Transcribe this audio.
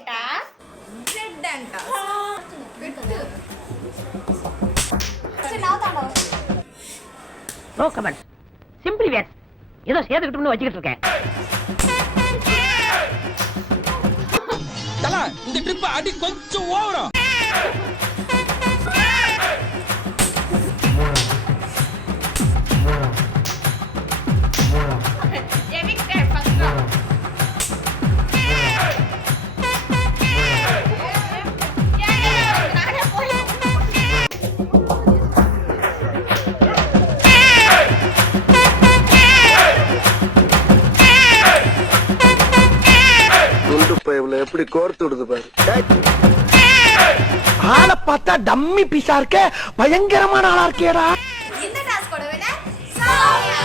ఏంటా బ్లడ్ అంట no comment simply wired ஏதோ சேர்த்துக்கிட்டோம்னு வச்சுக்கிட்டு இருக்கேன். இந்த ட்ரிப் அடி கொஞ்சம் ஓவரா. எப்படி கோர்த்து விடுது பாரு. ஆளை பார்த்தா டம்மி பீஸா இருக்க, பயங்கரமான ஆளா இருக்கேடா. இந்த டாஸ்கோட வினர் சௌமியா.